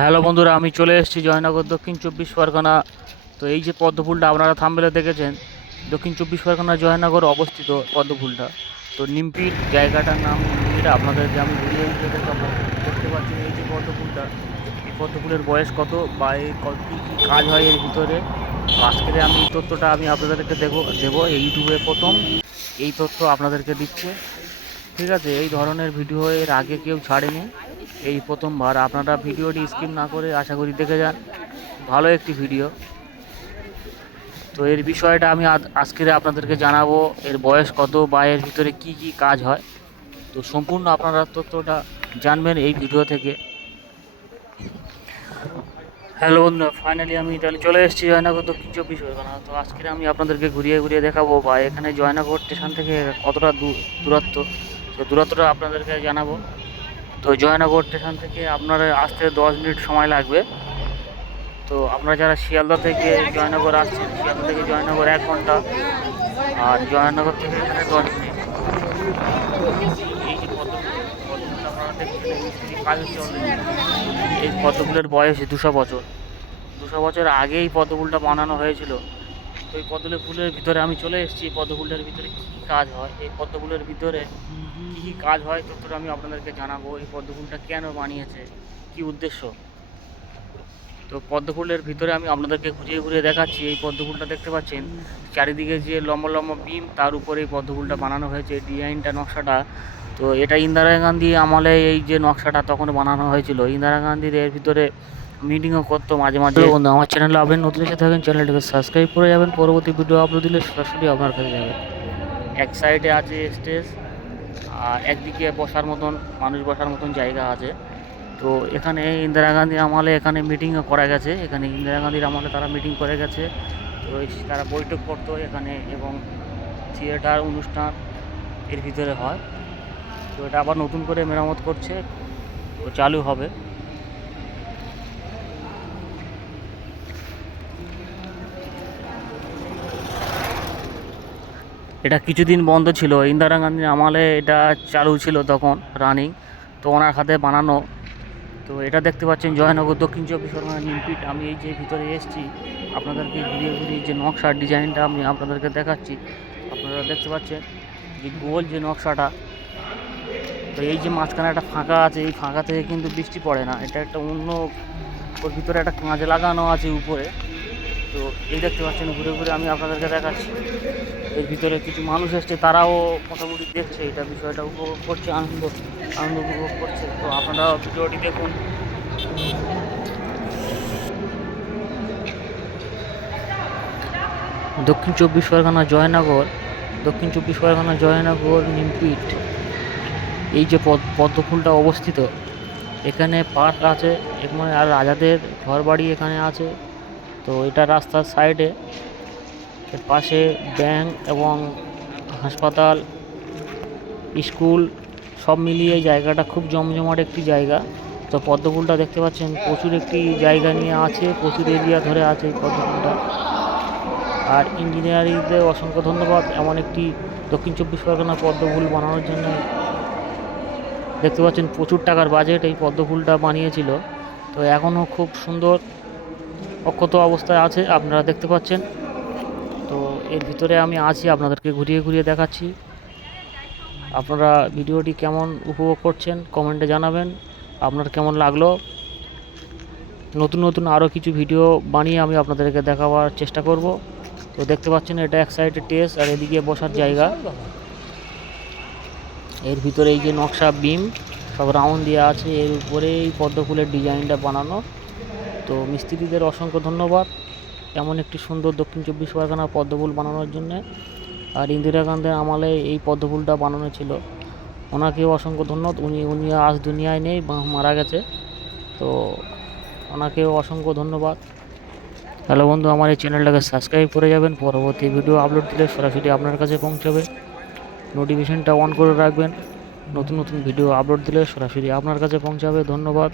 Hello বন্ধুরা, আমি চলে এসেছি জয়নগর দক্ষিণ চব্বিশ পরগনা। তো এই যে পদ্মফুলটা আপনারা থামবেলে দেখেছেন, দক্ষিণ চব্বিশ পরগনা জয়নগর অবস্থিত পদ্মফুলটা। তো নিমপির জায়গাটার নাম নিমপির আপনাদেরকে আমি ঘুরিয়ে দেখতে পাচ্ছেন এই যে পদ্মফুলটা, এই পদ্মফুলের বয়স কত বা এই কত কী কী কাজ হয় এর ভিতরে? আজকের আমি তথ্যটা আমি আপনাদেরকে দেবো দেবো এই ইউটিউবে প্রথম। এই তথ্য আপনাদেরকে দিচ্ছে। ঠিক আছে, এই ধরনের ভিডিও এর আগে কেউ ছাড়েনি। এই প্রথমবার। আপনারা ভিডিওটি স্কিপ না করে আশা করি দেখে যান। ভালো একটি ভিডিও। তো এর বিষয়টা আমি আজ- আজকে আপনাদেরকে জানাব, এর বয়স কত বা এর ভিতরে কি কি কাজ হয়। তো সম্পূর্ণ আপনারা তথ্যটা জানবেন এই ভিডিও থেকে। হ্যালো বন্ধুরা ফাইনালি আমি তাহলে চলে এসেছি জয়নগর দক্ষিণ চব্বিশ পরগনা। তো আজকে আমি আপনাদেরকে ঘুরিয়ে ঘুরিয়ে দেখাবো বা এখানে জয়নগর স্টেশন থেকে কতটা দূর, দূরত্ব। তো দূরত্বটা আপনাদেরকে জানাব। তো জয়নগর স্টেশন থেকে আপনার আসতে দশ মিনিট সময় লাগবে। তো আপনারা যারা শিয়ালদা থেকে জয়নগর আসছেন, শিয়ালদা থেকে জয়নগর এক ঘণ্টা, আর জয়নগর থেকে এখানে দশ মিনিট। এই এই পদ্মফুলের বয়স দুশো বছর। দুশো বছর আগে এই পদ্মফুলটা বানানো হয়েছিল। তো এই পদ্মফুলের ফুলের ভিতরে আমি চলে এসেছি। পদ্মফুলের ভিতরে কী কাজ হয়? এই পদ্মফুলের ভিতরে কী কী কাজ হয়? ততটা আমি আপনাদেরকে জানাব। এই পদ্মফুলটা কেন বানিয়েছে? কী উদ্দেশ্য? তো পদ্মফুলের ভিতরে আমি আপনাদেরকে ঘুরিয়ে ঘুরিয়ে দেখাচ্ছি। এই পদ্মফুলটা দেখতে পাচ্ছেন? চারিদিকে যে লম্বা লম্বা বিম, তার উপরে এই পদ্মফুলটা বানানো হয়েছে। ডিজাইনটা, নকশাটা। তো এটা ইন্দিরা গান্ধী আমলে এই যে নকশাটা তখন বানানো হয়েছিল। ইন্দিরা গান্ধীর এর ভিতরে মিটিংও করতো মাঝে মাঝে। বন্ধু আমার চ্যানেলে আপনি নতুন এসে থাকেন চ্যানেলটাকে সাবস্ক্রাইব করে যাবেন পরবর্তী ভিডিও আপলোড দিলে সরাসরি আপনার কাছে যাবে। এক সাইডে আছে স্টেজ আর একদিকে বসার মতন মানুষ বসার মতন জায়গা আছে। তো এখানে ইন্দিরা গান্ধী আমলে এখানে মিটিংও করা গেছে। এখানে ইন্দিরা গান্ধীর আমলে তারা মিটিং করে গেছে। তো তারা বৈঠক করতো এখানে এবং থিয়েটার অনুষ্ঠান এর ভিতরে হয়। তো এটা আবার নতুন করে মেরামত করছে তো চালু হবে। এটা কিছুদিন বন্ধ ছিল। ইন্দিরা গান্ধীর আমলে এটা চালু ছিল তখন রানিং তো ওনার হাতে বানানো। তো এটা দেখতে পাচ্ছেন জয়নগর, দক্ষিণ চব্বিশ পরগনা নিমপিট। আমি এই যে ভিতরে এসেছি, আপনাদেরকে ঘুরিয়ে ঘুরিয়ে যে নকশার ডিজাইনটা আমি আপনাদেরকে দেখাচ্ছি। আপনারা দেখতে পাচ্ছেন যে গোল যে নকশাটা। তো এই যে মাঝখানে একটা ফাঁকা আছে, এই ফাঁকা থেকে কিন্তু বৃষ্টি পড়ে না। এটা একটা অন্য, ওর ভিতরে একটা কাঁচ লাগানো আছে উপরে। তো এই দেখতে পাচ্ছেন ঘুরে ঘুরে আমি আপনাদেরকে দেখাচ্ছি। এর ভিতরে কিছু মানুষ এসছে, তারাও মোটামুটি দেখছে, এটা বিষয়টা উপভোগ করছে, আনন্দ আনন্দ উপভোগ করছে। তো আপনারা ভিডিওটি দেখুন। দক্ষিণ চব্বিশ পরগনা জয়নগর, দক্ষিণ চব্বিশ পরগনা জয়নগর নিমপিট, এই যে পদ, পদ্মফুলটা অবস্থিত, এখানে পার্ক আছে এখানে আর রাজাদের ঘর বাড়ি এখানে আছে। তো এটা রাস্তার সাইডে, এর পাশে ব্যাংক এবং হাসপাতাল, স্কুল, সব মিলিয়ে জায়গাটা খুব জমজমাট একটি জায়গা। তো পদ্মফুলটা দেখতে পাচ্ছেন, প্রচুর একটি জায়গা নিয়ে আছে, প্রচুর এরিয়া ধরে আছে এই পদ্মফুলটা। আর ইঞ্জিনিয়ারিংদের অসংখ্য ধন্যবাদ, এমন একটি দক্ষিণ চব্বিশ পরগনা পদ্মফুল বানানোর জন্য। দেখতে পাচ্ছেন, প্রচুর টাকার বাজেট এই পদ্মফুলটা বানিয়েছিল। তো এখনও খুব সুন্দর অক্ষত অবস্থায় আছে, আপনারা দেখতে পাচ্ছেন। তো এর ভিতরে আমি আছি, আপনাদেরকে ঘুরিয়ে ঘুরিয়ে দেখাচ্ছি। আপনারা ভিডিওটি কেমন উপভোগ করছেন, কমেন্টে জানাবেন, আপনার কেমন লাগল। নতুন নতুন আরও কিছু ভিডিও বানিয়ে আমি আপনাদেরকে দেখাবার চেষ্টা করব। তো দেখতে পাচ্ছেন, এটা এক সাইডে টেস, আর এদিকে বসার জায়গা। এর ভিতরে এই যে নকশা বিম, সব রাউন্ড দেওয়া আছে, এর উপরে এই পদ্ম ফুলের ডিজাইনটা বানানো। তো মিস্ত্রিদের অসংখ্য ধন্যবাদ। এমন একটি সুন্দর দক্ষিণ চব্বিশ পরগনার পদ্মফুল বানানোর জন্য। আর ইন্দিরা গান্ধীর আমলে এই পদ্মফুলটা বানানো ছিল। ওনাকেও অসংখ্য ধন্যবাদ। উনি উনি আজ দুনিয়ায় নেই মারা গেছে। তো ওনাকেও অসংখ্য ধন্যবাদ। হ্যালো বন্ধু, আমার এই চ্যানেলটাকে সাবস্ক্রাইব করে যাবেন। পরবর্তী ভিডিও আপলোড দিলে সরাসরি আপনার কাছে পৌঁছাবে। নোটিফিকেশনটা অন করে রাখবেন। নতুন নতুন ভিডিও আপলোড দিলে সরাসরি আপনার কাছে পৌঁছাবে। ধন্যবাদ।